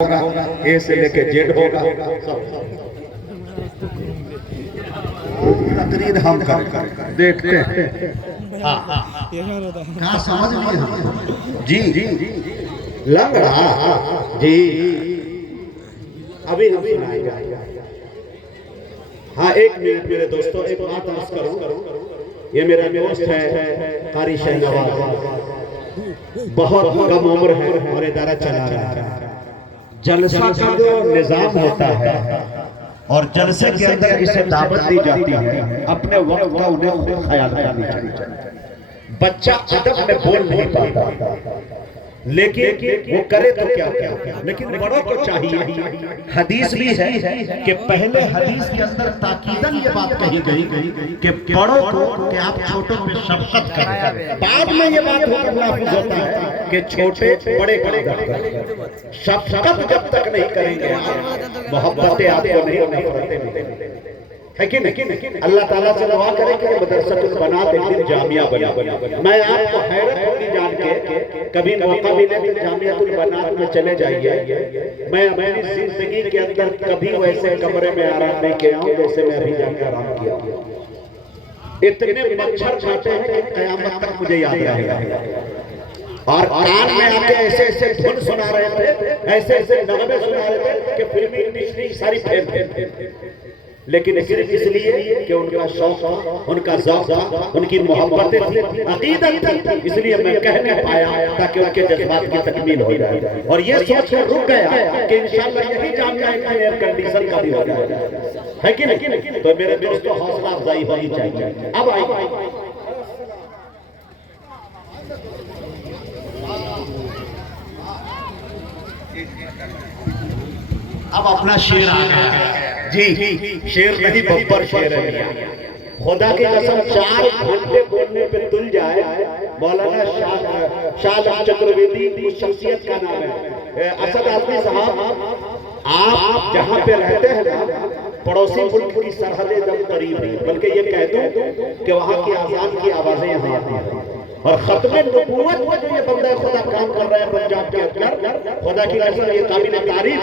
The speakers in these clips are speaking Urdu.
ہوگا، اے سے لے کے جیڈ ہوگا، تقریر ہم کر دیکھتے ہیں۔ کہاں سمجھ لیے ہم؟ جی لنگڑا جی ابھی ہم سنائیں گے۔ ہاں ایک منٹ میرے دوستو، ایک بات عرض کروں، یہ میرا دوست ہے قاری شہنواز، بہت کم عمر ہے اور ادارہ چلا رہا ہے۔ جلسہ کا جو نظام ہوتا ہے اور جلسے کے اندر اسے دعوت دی جاتی ہے، اپنے وقت کا انہیں خیال کرنی چاہیے۔ بچہ ادب میں بول نہیں پاتا، لیکن وہ کرے تو کیا لیکن بڑوں کو چاہیے۔ حدیث بھی ہے کہ پہلے حدیث کے اندر تاکیداً یہ بات کہی گئی کہ بڑوں کو کہ آپ چھوٹوں پہ شفقت کریں، بعد میں یہ بات حکم نافذ ہوتا ہے کہ چھوٹے بڑے کا ادب کریں۔ شفقت جب تک نہیں کریں گے محبتیں آپ کو نہیں نفرتیں ملیں، ہے کہ نہیں؟ اللہ تعالیٰ سے دعا کریں کہ مدرسۃ البنات ایک دن جامعہ بنا۔ میں آپ کو حیرت ہوگی جان کے، کبھی موقع ملے کہ جامعۃ البنات میں چلے جائیے۔ میں اپنی زندگی کے اندر کبھی ویسے کمرے میں آرام نہیں کیا ہوں جیسے میں ابھی جا کے آرام کیا ہوں۔ اتنے مچھر کھاتے ہیں کہ قیامت تک مجھے یاد رہے گا، اور کان میں آ کے ایسے ایسے دھن سنا رہے تھے، ایسے ایسے نغمے سنا رہے تھے کہ فلمی انڈسٹری ساری پھیل، لیکن صرف اس لیے کہ ان کا شوق تھا، ان کا ذوق تھا، ان کی محبتیں تھی، عقیدت تھی، اس لیے میں کہہ نہیں پایا تاکہ ان کے جذبات کی تکمیل ہو جائے۔ اور یہ سوچ کر رک گیا کہ انشاءاللہ یہی جامعہ ایئر کنڈیشن کا بھی ہو جائے، ہے کہ نہیں؟ تو میرے دوستو حوصلہ افزائی ہونی چاہیے۔ اب آئیے اب اپنا شعر آ گیا۔ جی شعر نہیں ببر شعر ہے۔ خدا کی قسم 4 گھنٹے بولنے پہ تل جائے۔ مولانا شاہ عالم چترویدی اس شخصیت کا نام ہے۔ اسد عظمی صاحب، آپ جہاں پہ رہتے ہیں نا، پڑوسی ملک کی سرحدیں دم قریب ہیں، بلکہ یہ کہہ دوں کہ وہاں کی آزان کی آوازیں یہاں آتی ہیں، اور ختم نبوت میں جو یہ بندہ خدا کام کر رہا ہے پنجاب کے اندر، خدا کی قسم یہ قابل تعریف،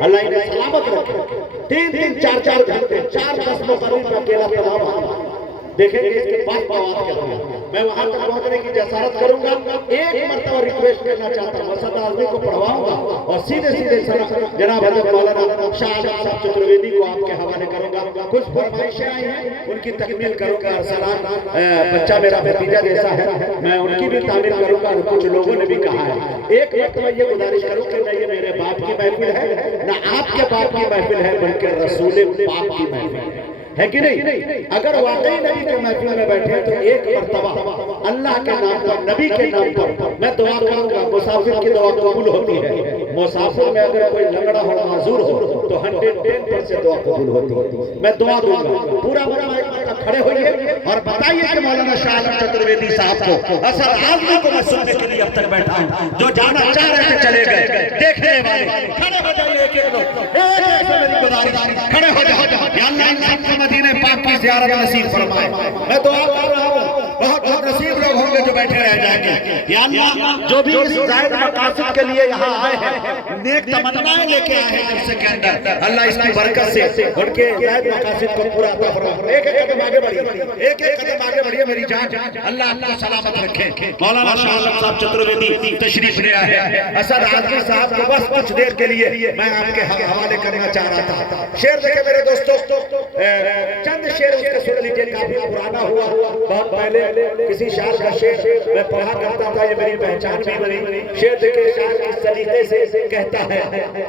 اللہ انہیں سلامت رکھے۔ 3 4 گھنٹے 4 قسموں قریب میں اکیلا کلام دیکھیں گے اس کے بعد بات کرتے ہیں۔ میں وہاں تک پہنچنے کی جسارت کروں گا۔ ایک مرتبہ ریکویسٹ کرنا چاہتا ہوں، اسد عظمی کو پڑھواؤں گا اور سیدھے جناب حضرت مولانا شاہ عالم صاحب چترویدی کو آپ کے حوالے کروں گا۔ کچھ فرمائشیں آئی ہیں ان کی تکمیل کروں گا۔ ارسلان بچہ میرا بھتیجا جیسا ہے، میں ان کی بھی تعمیر کروں گا، اور کچھ لوگوں نے بھی کہا ہے۔ ایک مرتبہ یہ گزارش کروں کہ نہ یہ میرے باپ کی محفل ہے، نہ آپ کے باپ کی محفل ہے، بلکہ رسول پاک کی محفل ہے کہ نہیں؟ اگر واقعی نبی کے محفل میں بیٹھے تو ایک مرتبہ اللہ کے نام پر، نبی کے نام پر میں دعا کروں گا۔ مسافر کی دعا قبول ہوتی ہے، مسافر میں اگر کوئی لنگڑا ہو معذور ہو تو 110% سے دعا قبول ہوتی ہے۔ میں دعا دوں گا، پورا کھڑے ہوئیے اور بتائیے کہ مولانا شاہ عالم چترویدی صاحب کو، اسد عظمی کو میں سننے کے لیے اب تک بیٹھا ہوں، جو جانا چاہ رہے تھے چلے گئے، دیکھنے والے کھڑے ہو جائیے، ایک ایک لوگ ایک سے میری گزارش، کھڑے ہو جائے۔ یا اللہ ان سب کو مدینہ پاک کی زیارت نصیب فرمائے۔ میں دعا کر رہا ہوں، بہت نصیب لوگ ہوں گے جو بیٹھے رہ جائیں گے۔ یا اللہ جو بھی اس زائد مقاصد کے لیے یہاں آئے ہیں، نیک تمنائیں لے کے آئے ہیں جلسے کے اندر، اللہ اس کی برکت سے ان کے زائد مقاصد کو پورا عطا فرمائے۔ ایک ایک قدم آگے بڑھیے، ایک ایک قدم آگے بڑھیے میری جان، اللہ آپ کو سلامت رکھے۔ مولانا شاہ عالم صاحب چترویدی تشریف لے آئے ہیں۔ اسد عظمی صاحب کو بس کچھ دیر کے لیے میں آپ کے حوالے کرنا چاہ رہا تھا۔ شعر دیکھیں میرے دوستو، چند شعر اس کے سن لیجئے، کافی پرانا ہوا، بہت پہلے کسی شاعر کا شعر میں پڑھا کرتا تھا، یہ میری پہچان بھی بنی۔ شعر دیکھیں، شاعر اس طریقے سے کہتا ہے